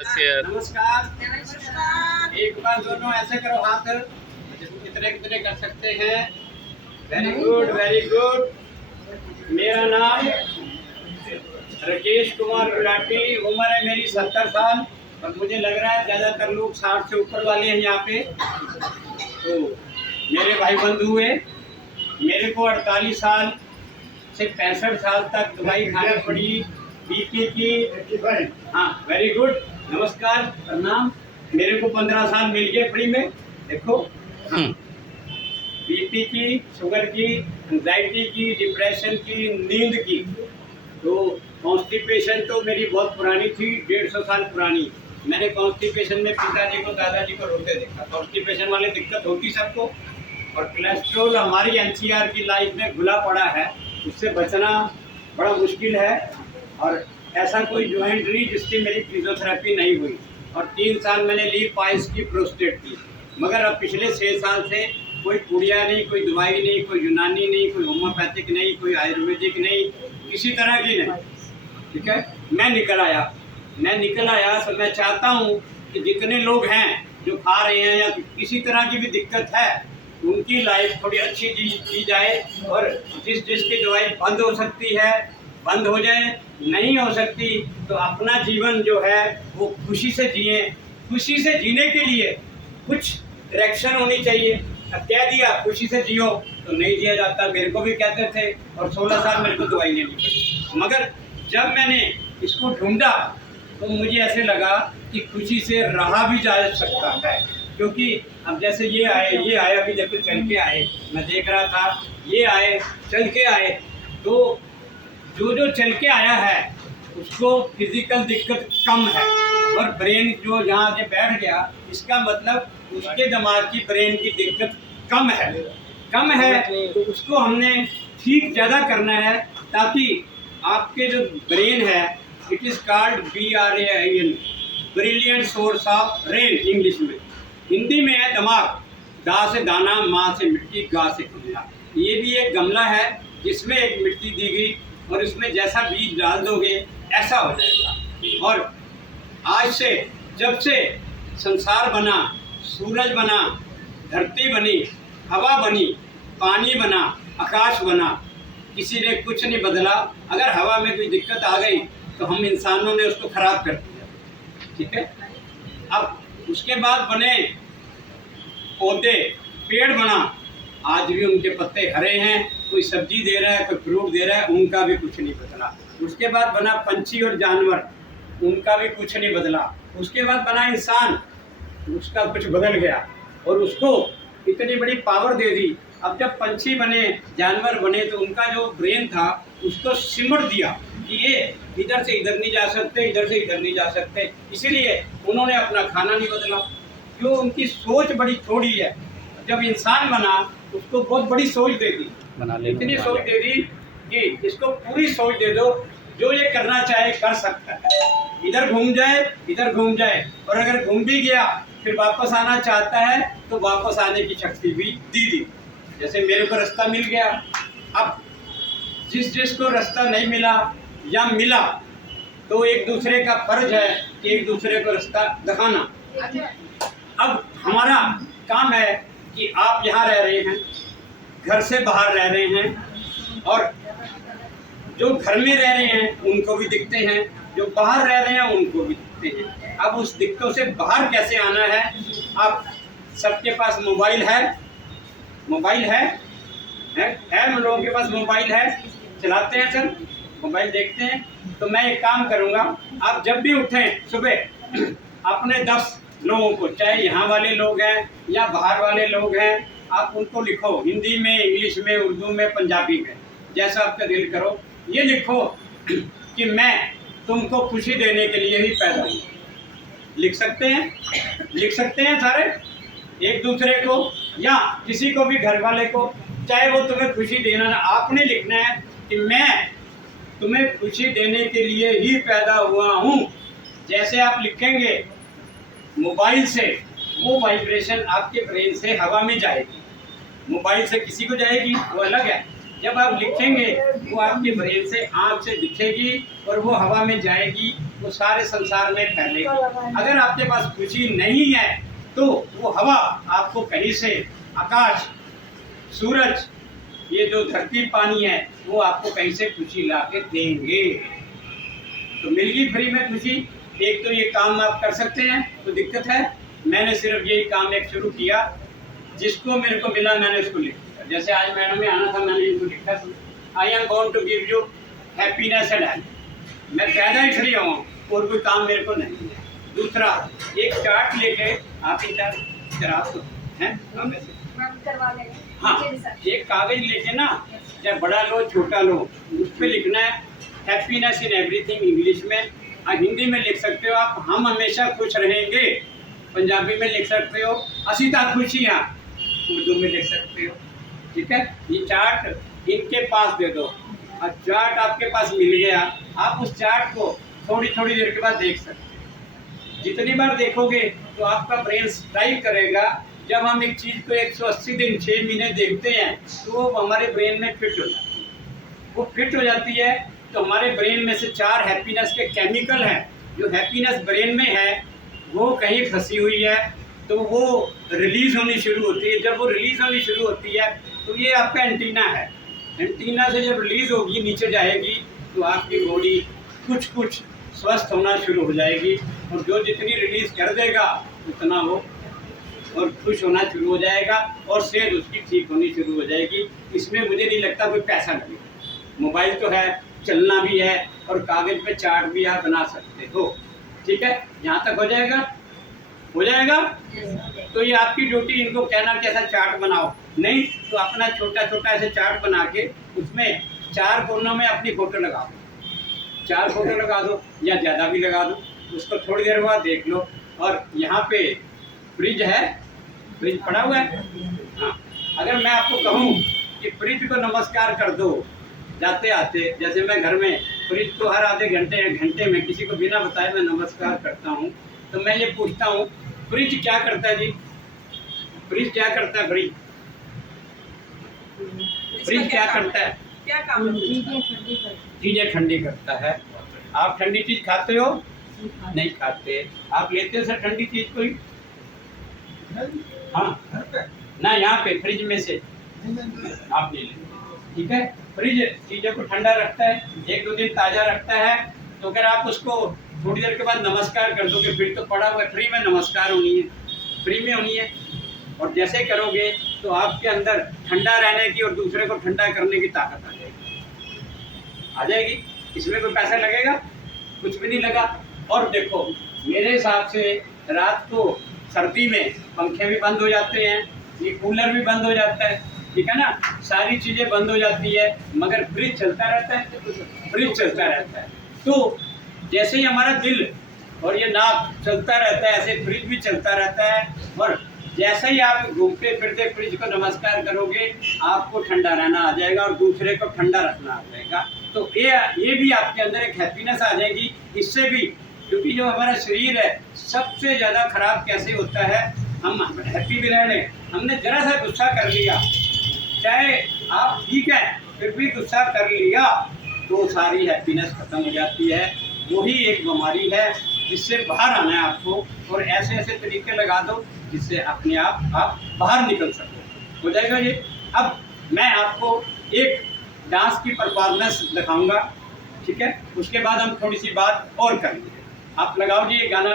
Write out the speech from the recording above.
नमस्कार। एक बार दोनों ऐसे करो हाथ, कितने कितने कर सकते हैं। Very good very good. मेरा नाम राकेश कुमार गुलाटी, उम्र है मेरी 70 साल और मुझे लग रहा है ज़्यादातर लोग 60 से ऊपर वाले हैं यहाँ पे। तो मेरे भाई बंधु हुए, मेरे को 48 साल से 65 साल तक दवाई खानी पड़ी बीपी की। हाँ वेरी गुड, नमस्कार प्रणाम। मेरे को 15 साल मिल गए फ्री में। देखो हाँ, बीपी की, शुगर की, एंजाइटी की, डिप्रेशन की, नींद की। तो कॉन्स्टिपेशन तो मेरी बहुत पुरानी थी, 150 साल पुरानी। मैंने कॉन्स्टिपेशन में पिताजी को दादाजी को रोते देखा। कॉन्स्टिपेशन वाली दिक्कत होती सबको। और कोलेस्ट्रॉल हमारी एनसीआर की लाइफ में घुला पड़ा है, उससे बचना बड़ा मुश्किल है। और ऐसा कोई जॉइंट नहीं जिसकी मेरी फिजियोथेरेपी नहीं हुई। और 3 साल मैंने ली पाइल्स की, प्रोस्टेट की। मगर अब पिछले 6 साल से कोई पुड़िया नहीं, कोई दवाई नहीं, कोई यूनानी नहीं, कोई होम्योपैथिक नहीं, कोई आयुर्वेदिक नहीं, किसी तरह की नहीं। ठीक है, मैं निकल आया। तो मैं चाहता हूँ कि जितने लोग हैं जो खा रहे हैं या किसी तरह की भी दिक्कत है, उनकी लाइफ थोड़ी अच्छी जी जाए। और जिसकी दवाई बंद हो सकती है बंद हो जाए, नहीं हो सकती तो अपना जीवन जो है वो खुशी से जिए। खुशी से जीने के लिए कुछ डायरेक्शन होनी चाहिए। अब कह दिया खुशी से जियो तो नहीं जिया जाता। मेरे को भी कहते थे और 16 साल मेरे को दवाई लेनी पड़ी। मगर जब मैंने इसको ढूंढा तो मुझे ऐसे लगा कि खुशी से रहा भी जा सकता है। क्योंकि अब जैसे ये आए अभी देखो चल के आए, मैं देख रहा था ये आए चल के आए। तो जो चल के आया है उसको फिजिकल दिक्कत कम है। और ब्रेन जो यहाँ से बैठ गया, इसका मतलब उसके दिमाग की ब्रेन की दिक्कत कम है। तो उसको हमने ठीक ज़्यादा करना है ताकि आपके जो ब्रेन है, it is called BRAIN, brilliant source of brain English में। हिंदी में है दिमाग। दा से दाना, माँ से मिट्टी, गा से गमला। ये भी एक गमला है जिसमें एक मिट्टी दी गई और इसमें जैसा बीज डाल दोगे ऐसा हो जाएगा। और आज से जब से संसार बना, सूरज बना, धरती बनी, हवा बनी, पानी बना, आकाश बना, किसी ने कुछ नहीं बदला। अगर हवा में कोई दिक्कत आ गई तो हम इंसानों ने उसको खराब कर दिया। ठीक है, अब उसके बाद बने पौधे, पेड़ बना, आज भी उनके पत्ते हरे हैं। कोई सब्जी दे रहा है, कोई फ्रूट दे रहा है, उनका भी कुछ नहीं बदला। उसके बाद बना पंछी और जानवर, उनका भी कुछ नहीं बदला। उसके बाद बना इंसान, उसका कुछ बदल गया और उसको इतनी बड़ी पावर दे दी। अब जब पंछी बने, जानवर बने, तो उनका जो ब्रेन था उसको सिमट दिया कि ये इधर से इधर नहीं जा सकते, इधर से इधर नहीं जा सकते। इसीलिए उन्होंने अपना खाना नहीं बदला। क्यों? उनकी सोच बड़ी थोड़ी है। जब इंसान बना उसको बहुत बड़ी सोच दे दी, इतनी सोच दे दी कि इसको पूरी सोच दे दो, जो ये करना चाहे कर सकता है। इधर घूम जाए और अगर घूम भी गया फिर वापस आना चाहता है तो वापस आने की शक्ति भी दी। जैसे मेरे को रास्ता मिल गया। अब जिसको रास्ता नहीं मिला या मिला तो एक दूसरे का फर्ज है कि एक दूसरे को रास्ता दिखाना। अब हमारा काम है कि आप यहाँ रह रहे हैं, घर से बाहर रह रहे हैं, और जो घर में रह रहे हैं उनको भी दिखते हैं, जो बाहर रह रहे हैं उनको भी दिखते हैं। अब उस दिक्कतों से बाहर कैसे आना है? आप सबके पास मोबाइल है हम लोगों के पास मोबाइल है, चलाते हैं सर, मोबाइल देखते हैं। तो मैं एक काम करूँगा, आप जब भी उठें सुबह अपने 10 लोगों को, चाहे यहाँ वाले लोग हैं या बाहर वाले लोग हैं, आप उनको लिखो, हिंदी में, इंग्लिश में, उर्दू में, पंजाबी में, जैसा आपका दिल करो। ये लिखो कि मैं तुमको खुशी देने के लिए ही पैदा हुआ। लिख सकते हैं सारे एक दूसरे को या किसी को भी, घर वाले को, चाहे वो तुम्हें खुशी देना ना। आपने लिखना है कि मैं तुम्हें खुशी देने के लिए ही पैदा हुआ हूँ। जैसे आप लिखेंगे मोबाइल से, वो वाइब्रेशन आपके ब्रेन से हवा में जाएगी। मोबाइल से किसी को जाएगी वो अलग है, जब आप लिखेंगे वो आपके ब्रेन से आँख से दिखेगी और वो हवा में जाएगी, वो सारे संसार में फैलेगी। अगर आपके पास खुशी नहीं है तो वो हवा आपको कहीं से, आकाश, सूरज, ये जो धरती पानी है, वो आपको कहीं से खुशी ला के देंगे। तो मिल गई फ्री में खुशी। एक तो ये काम आप कर सकते हैं, तो दिक्कत है। मैंने सिर्फ यही काम एक शुरू किया, जिसको मेरे को मिला मैंने उसको लिख दिया। जैसे आज मैडम में आना था, मैंने इनको लिखा था, I am going to give you happiness and health. मैं पैदा ही फ्री हूँ और कोई काम मेरे को नहीं है। दूसरा, एक चार्ट लेके आप हाँ, एक कागज लेके ना, चाहे बड़ा लो छोटा लो, उस पर लिखना है हैप्पीनेस इन एवरीथिंग, इंग्लिश में। हिंदी में लिख सकते हो आप, हम हमेशा खुश रहेंगे। पंजाबी में लिख सकते हो असी ता खुशियाँ, उर्दू में लिख सकते हो। ठीक है, ये चार्ट इनके पास दे दो। अब चार्ट आपके पास मिल गया, आप उस चार्ट को थोड़ी थोड़ी देर के बाद देख सकते हो। जितनी बार देखोगे तो आपका ब्रेन स्ट्राइक करेगा। जब हम एक चीज़ को 180 दिन 6 महीने देखते हैं तो वो हमारे ब्रेन में फिट हो जाती है। वो फिट हो जाती है तो हमारे ब्रेन में से 4 हैप्पीनेस के केमिकल हैं। जो हैप्पीनेस ब्रेन में है वो कहीं फंसी हुई है, तो वो रिलीज़ होनी शुरू होती है। जब वो रिलीज़ होनी शुरू होती है तो ये आपका एंटीना है। एंटीना से जब रिलीज़ होगी, नीचे जाएगी, तो आपकी बॉडी कुछ कुछ स्वस्थ होना शुरू हो जाएगी। और जो जितनी रिलीज़ कर देगा उतना वो और खुश होना शुरू हो जाएगा और सेहत उसकी ठीक होनी शुरू हो जाएगी। इसमें मुझे नहीं लगता कोई पैसा लगेगा। मोबाइल तो है, चलना भी है और कागज़ पे चार्ट भी आप बना सकते हो। ठीक है, यहाँ तक हो जाएगा? हो जाएगा? तो ये आपकी ड्यूटी, इनको कहना कि ऐसा चार्ट बनाओ। नहीं तो अपना छोटा छोटा ऐसे चार्ट बना के उसमें 4 कोनों में अपनी फ़ोटो लगा दो। 4 फोटो लगा दो या ज़्यादा भी लगा दो, उसको थोड़ी देर बाद देख लो। और यहाँ पे फ्रिज है, फ्रिज पड़ा हुआ है। हाँ, अगर मैं आपको कहूँ कि फ्रिज को नमस्कार कर दो जाते आते, जैसे मैं घर में फ्रिज को हर आधे घंटे में किसी को बिना बताए मैं नमस्कार करता हूँ, तो मैं ये पूछता हूँ फ्रिज क्या करता है जी? फ्रिज क्या करता है? फ्रिज क्या करता है? क्या काम है? चीज़ें ठंडी करता है। आप ठंडी चीज़ खाते हो? नहीं खाते। आप लेते हो सर ठंडी चीज़ कोई? हाँ ना, यहाँ पे फ्रिज में से आप ले लेते। ठीक है, फ्रिज चीज़ों को ठंडा रखता है, 1-2 दिन ताज़ा रखता है। तो अगर आप उसको थोड़ी देर के बाद नमस्कार कर दोगे, फिर तो पड़ा हुआ फ्री में नमस्कार होनी है, फ्री में होनी है। और जैसे करोगे तो आपके अंदर ठंडा रहने की और दूसरे को ठंडा करने की ताकत आ जाएगी। इसमें कोई पैसा लगेगा? कुछ भी नहीं लगा। और देखो, मेरे हिसाब से रात को सर्दी में पंखे भी बंद हो जाते हैं, ये कूलर भी बंद हो जाता है, ठीक है ना, सारी चीज़ें बंद हो जाती है, मगर फ्रिज चलता रहता है। फ्रिज चलता रहता है। तो जैसे ही हमारा दिल और ये नाक चलता रहता है, ऐसे फ्रिज भी चलता रहता है। और जैसे ही आप घूमते फिरते फ्रिज को नमस्कार करोगे, आपको ठंडा रहना आ जाएगा और दूसरे को ठंडा रखना आ जाएगा। तो ये भी आपके अंदर एक हैप्पीनेस आ जाएगी। इससे भी, क्योंकि जो हमारा शरीर है सबसे ज़्यादा खराब कैसे होता है, हम हैप्पी भी रह लें, हमने जरा सा गुस्सा कर लिया, चाहे आप ठीक है फिर भी गुस्सा कर लिया, तो सारी हैप्पीनेस खत्म हो जाती है। वही एक बीमारी है जिससे बाहर आना है आपको। और ऐसे ऐसे तरीके लगा दो जिससे अपने आप बाहर निकल सको। हो जाएगा ये। अब मैं आपको एक डांस की परफॉर्मेंस दिखाऊंगा, ठीक है? उसके बाद हम थोड़ी सी बात और करेंगे। आप लगाओ जी ये गाना।